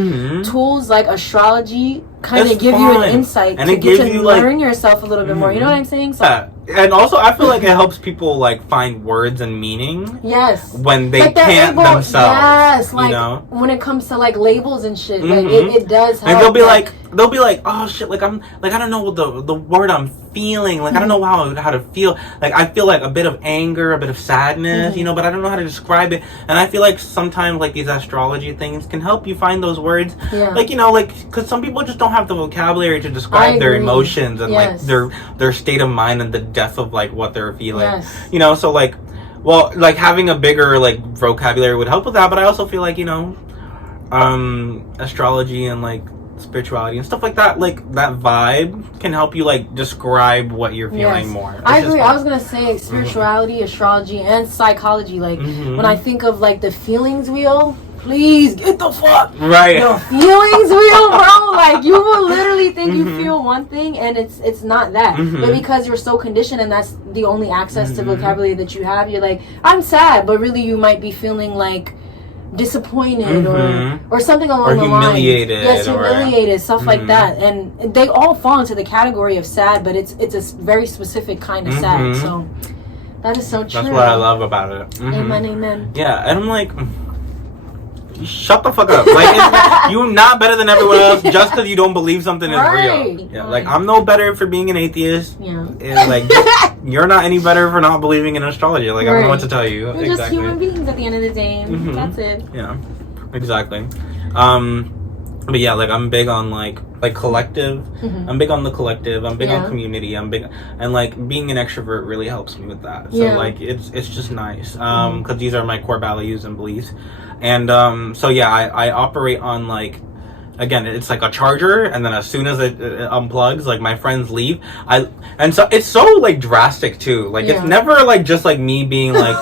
tools like astrology kind of give you an insight and to get to learn yourself a little bit more. You know what I'm saying? So, and also, I feel like it helps people like find words and meaning. Yes. When they can't themselves. Yes. Like, you know? when it comes to like labels and shit, like it does help. And they'll be like, oh shit, like I'm like I don't know what the word I'm feeling. Like I don't know how to feel. Like I feel like a bit of anger, a bit of sadness, you know, but I don't know how to describe it. And I feel like sometimes like these astrology things can help you find those words. Yeah. Like, you know, like because some people just don't have the vocabulary to describe their emotions and like their state of mind and the depth of like what they're feeling. Yes. You know, so like, well, like having a bigger like vocabulary would help with that. But I also feel like, you know, astrology and like spirituality and stuff like that, like that vibe can help you like describe what you're feeling more. I agree. I was gonna say spirituality, astrology, and psychology. Like when I think of like the feelings wheel, please get the fuck right. The feelings wheel, bro. Like you will literally think you feel one thing and it's not that. But because you're so conditioned and that's the only access to vocabulary that you have, you're like, I'm sad, but really you might be feeling like disappointed or something along the lines. Yes, humiliated, stuff like that. And they all fall into the category of sad, but it's a very specific kind of sad. So that is so true. That's what I love about it. Amen, amen. Yeah, and I'm like, shut the fuck up. Like, you're not better than everyone else just because you don't believe something is real. Yeah, like, I'm no better for being an atheist. Yeah. And, like, you're not any better for not believing in astrology. Like, I don't know what to tell you. We're just human beings at the end of the day. That's it. Yeah, exactly. But yeah, like I'm big on like collective. Mm-hmm. I'm big on the collective. I'm big Yeah. on community. I'm big, and like being an extrovert really helps me with that. So Yeah. like it's just nice. Because these are my core values and beliefs, and so yeah, I operate on like. Again, it's like a charger, and then as soon as it unplugs, like my friends leave. And so it's so like drastic too. Like it's never like just like me being like,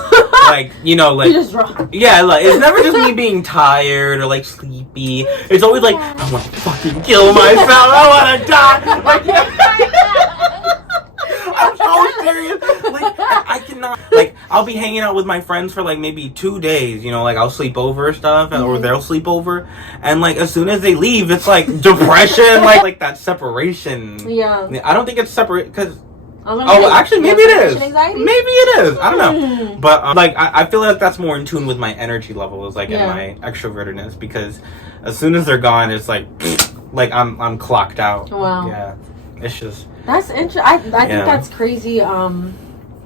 like you know, like you just rock. Yeah, like it's never just me being tired or like sleepy. It's always like I want to fucking kill myself. I want to die. Like, I'm so serious. Like I cannot. Like I'll be hanging out with my friends for like maybe 2 days. You know, like I'll sleep over and stuff, or they'll sleep over, and like as soon as they leave, it's like depression, like that separation. Yeah. I don't think it's separate because. Oh, actually, maybe it is. Maybe it is. I don't know. But like, I feel like that's more in tune with my energy levels, like in my extrovertedness, because as soon as they're gone, it's like I'm clocked out. Wow. Yeah. It's just. That's interesting. I think that's crazy.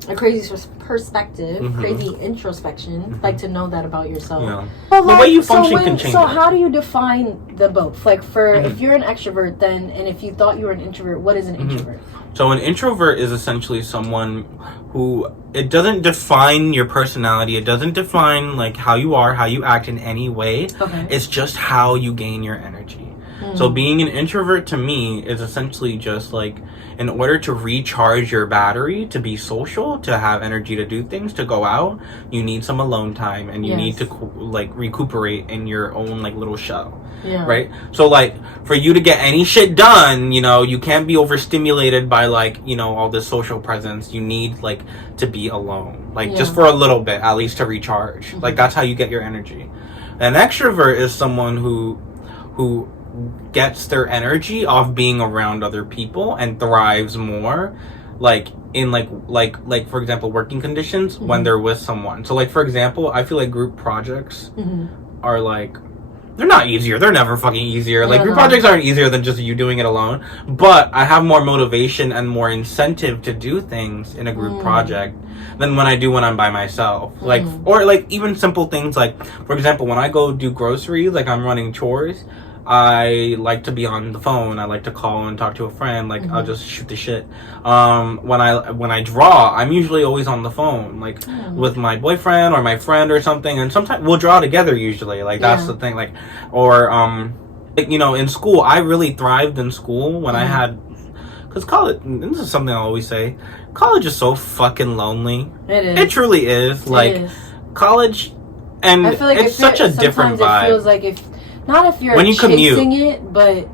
A crazy perspective, crazy introspection. Like to know that about yourself. Yeah. But the way you function can change. So how do you define the both? Like for if you're an extrovert, then and if you thought you were an introvert, what is an introvert? So an introvert is essentially someone who, it doesn't define your personality. It doesn't define like how you are, how you act in any way. Okay. It's just how you gain your energy. So being an introvert to me is essentially just like, in order to recharge your battery, to be social, to have energy to do things, to go out, you need some alone time, and you need to like recuperate in your own like little shell. Yeah. Right? So like for you to get any shit done, you know, you can't be overstimulated by like, you know, all this social presence. You need like to be alone. Like just for a little bit, at least to recharge. Like that's how you get your energy. An extrovert is someone who gets their energy off being around other people and thrives more like in like for example working conditions when they're with someone. So like for example, I feel like group projects are like, they're not easier. They're never fucking easier. Like, group projects aren't easier than just you doing it alone. But I have more motivation and more incentive to do things in a group project than when I do when I'm by myself. Like, or like even simple things like, for example, when I go do groceries, like I'm running chores, I like to be on the phone. I like to call and talk to a friend. Like I'll just shoot the shit. When I draw, I'm usually always on the phone, like with my boyfriend or my friend or something. And sometimes we'll draw together. Usually, like that's the thing. Like, or like, you know, in school, I really thrived in school when I had, because college. This is something I always say. College is so fucking lonely. It is. It truly is. Like college, and I feel like it's such a different vibe. It feels like not if you're when you chasing commute it, but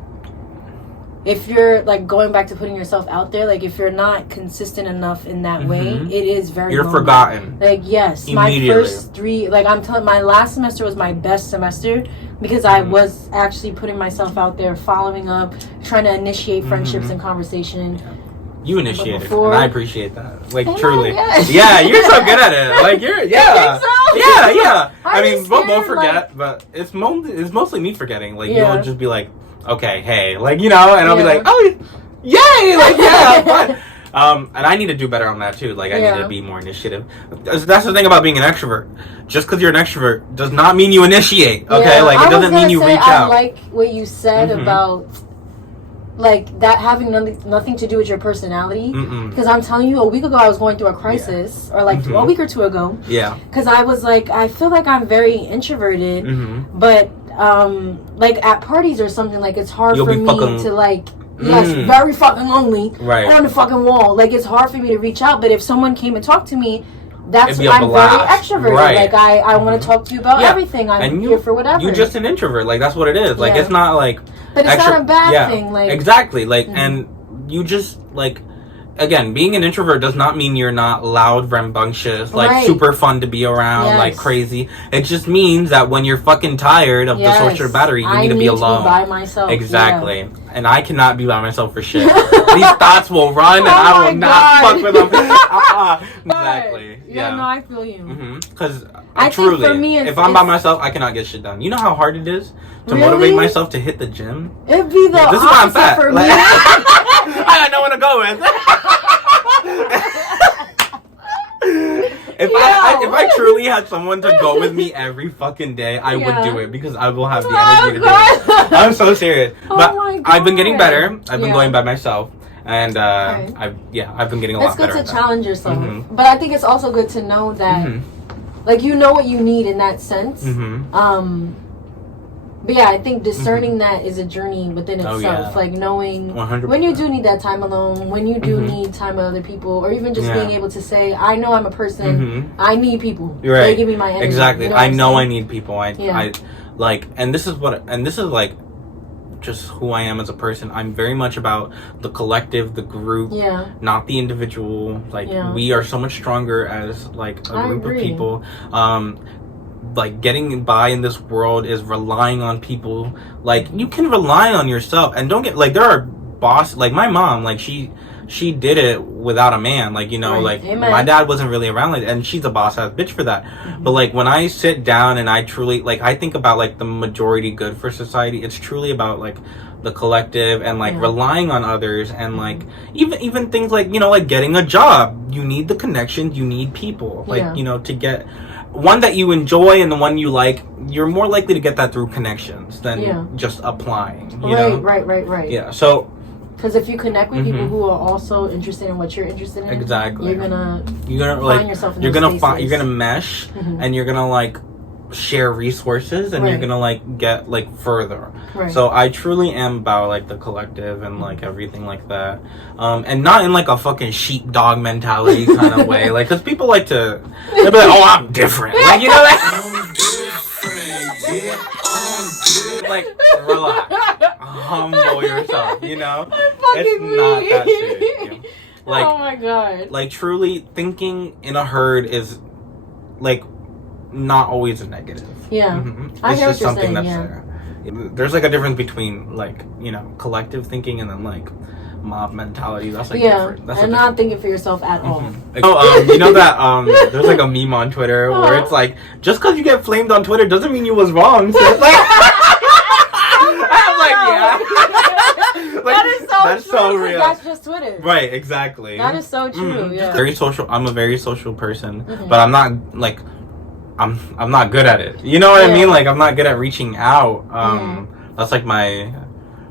if you're like going back to putting yourself out there, like if you're not consistent enough in that way, it is very you're lonely. Forgotten. Like yes, my first 3, like I'm telling, my last semester was my best semester because I was actually putting myself out there, following up, trying to initiate friendships and conversation. You initiated, and I appreciate that. Like, truly. Yeah, you're so good at it. Like, you're, I think so? Yeah. I mean, we'll forget, like, but it's mostly me forgetting. Like, you'll just be like, okay, hey, like, you know, and I'll be like, oh, yay, like, yeah, fun. And I need to do better on that, too. Like, I need to be more initiative. That's the thing about being an extrovert. Just because you're an extrovert does not mean you initiate, okay? Like, it doesn't mean you reach out. I like what you said about like that having nothing to do with your personality, because I'm telling you, a week ago I was going through a crisis, or like a week or 2 ago, because I was like, I feel like I'm very introverted, but like at parties or something, like it's hard for me to like very fucking lonely on the fucking wall. Like it's hard for me to reach out, but if someone came and talked to me, that's why I'm very extroverted. Like I want to talk to you about everything. I'm here for whatever. You're just an introvert. Like that's what it is. Like it's not like. But it's not a bad thing. Like exactly. Like and you just like. Again, being an introvert does not mean you're not loud, rambunctious, like super fun to be around, like crazy. It just means that when you're fucking tired of the social battery, you need to be alone. By myself. Exactly. And I cannot be by myself for shit. These thoughts will run and I will not fuck with them. Exactly. Yeah, no, I feel you. Because truly, for me, if I'm by myself, I cannot get shit done. You know how hard it is to motivate myself to hit the gym? It'd be the this is why I'm fat. For me. I got no one to go with. if I truly had someone to go with me every fucking day, I would do it because I will have the energy to do it. I'm so serious. But I've been getting better. I've been going by myself. And I've been getting a lot better. It's good to challenge yourself. But I think it's also good to know that like you know what you need in that sense. But yeah, I think discerning that is a journey within itself. Like knowing 100%. when you do need that time alone, when you do need time with other people, or even just being able to say, I know I'm a person, I need people. You're right. They give me my energy. Exactly. You know I know I need people. I like, and this is like just who I am as a person. I'm very much about the collective, the group, not the individual. Like we are so much stronger as like a group of people. Like getting by in this world is relying on people. Like you can rely on yourself, and don't get like there are boss like my mom. Like she did it without a man. Like you know, like my dad wasn't really around, like, and she's a boss ass bitch for that. But like when I sit down and I truly like I think about like the majority good for society, it's truly about like the collective and like relying on others and like even things like you know like getting a job. You need the connections. You need people. Like you know to get one that you enjoy and the one you like, you're more likely to get that through connections than just applying. You know? Right. Yeah. So, because if you connect with people who are also interested in what you're interested in, exactly, you're gonna find like, yourself in you're those gonna you're gonna mesh and you're gonna like share resources and you're gonna like get like further. So I truly am about like the collective and like everything like that, and not in like a fucking sheepdog mentality kind of way, like because people like to they'll be like, oh, I'm different, like you know that. Like relax, humble yourself, you know. It's not that serious. Like oh my god, like truly thinking in a herd is like not always a negative. I it's hear just what you're something saying, that's there. There's like a difference between like you know collective thinking and then like mob mentality. That's like different. That's and not thinking for yourself at all. You know that there's like a meme on Twitter where it's like just because you get flamed on Twitter doesn't mean you was wrong. So it's like I'm like that's so real. That's just Twitter. Right, exactly. That is so true. Very social. I'm a very social person, but I'm not like I'm not good at it. You know what I mean? Like I'm not good at reaching out. That's like my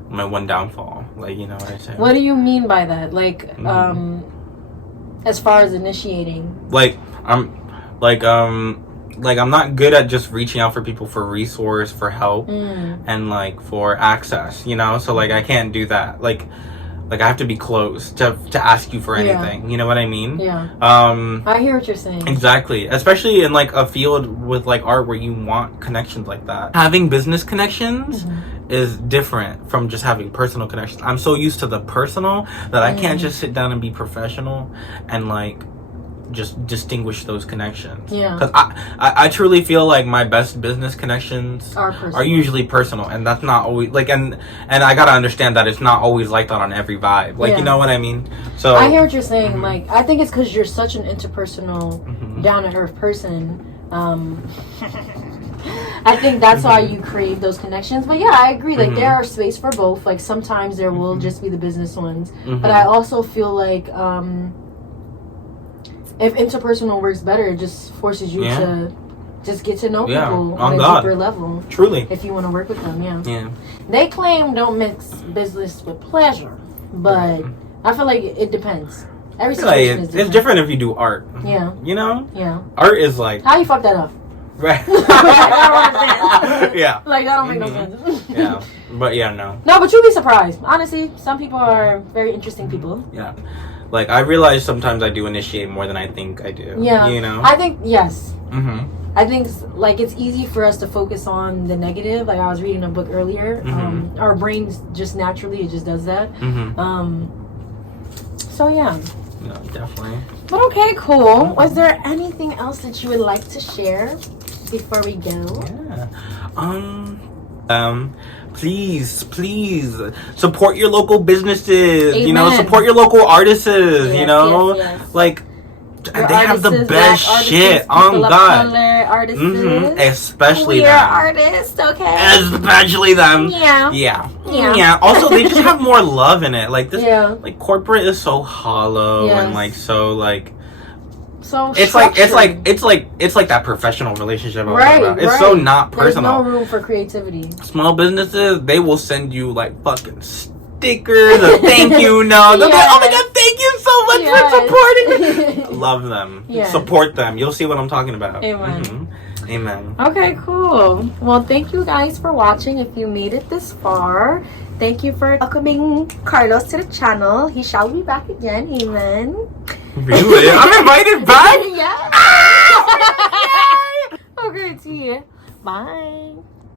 one downfall. Like you know what I say. What do you mean by that? Like as far as initiating. Like I'm not good at just reaching out for people for resource, for help, and like for access. You know, so like I can't do that. Like I have to be close to ask you for anything. You know what I mean? I hear what you're saying. Exactly. Especially in like a field with like art where you want connections like that. Having business connections is different from just having personal connections. I'm so used to the personal that I can't just sit down and be professional and like just distinguish those connections. Because I truly feel like my best business connections are usually personal, and that's not always like and I gotta understand that it's not always like that on every vibe. Like you know what I mean? So I hear what you're saying. Like I think it's because you're such an interpersonal, down to earth person. I think that's why you crave those connections. But yeah, I agree. Like there are space for both. Like sometimes there will just be the business ones, but I also feel like if interpersonal works better, it just forces you to just get to know people on a deeper level. Truly. If you want to work with them, They claim don't mix business with pleasure, but I feel like it depends. Every situation is different. It's different if you do art. You know? Art is like... How you fuck that up? Right. I don't understand. Like, that don't make no sense. But no. No, but you'll be surprised. Honestly, some people are very interesting people. Like, I realize sometimes I do initiate more than I think I do. You know? I think, yes. I think, like, it's easy for us to focus on the negative. Like, I was reading a book earlier. Our brains just naturally, it just does that. So, yeah. No, definitely. But okay, cool. Was there anything else that you would like to share before we go? Please support your local businesses. Amen. You know, support your local artists. You know, like and they have the best shit. Oh God, especially queer them. Artists, okay, especially them. Yeah. Also, they just have more love in it. Like this, like corporate is so hollow and like so like so it's like that professional relationship. Right. It's so not personal. There's no room for creativity. Small businesses, they will send you like fucking stickers, a thank you note. They'll be like, oh my god, thank you so much for supporting me. Love them. Support them. You'll see what I'm talking about. Amen. Amen. Okay, cool. Well, thank you guys for watching. If you made it this far, thank you for welcoming Carlos to the channel. He shall be back again. Amen. Really? I'm invited back? Yeah. Okay, see you. Bye.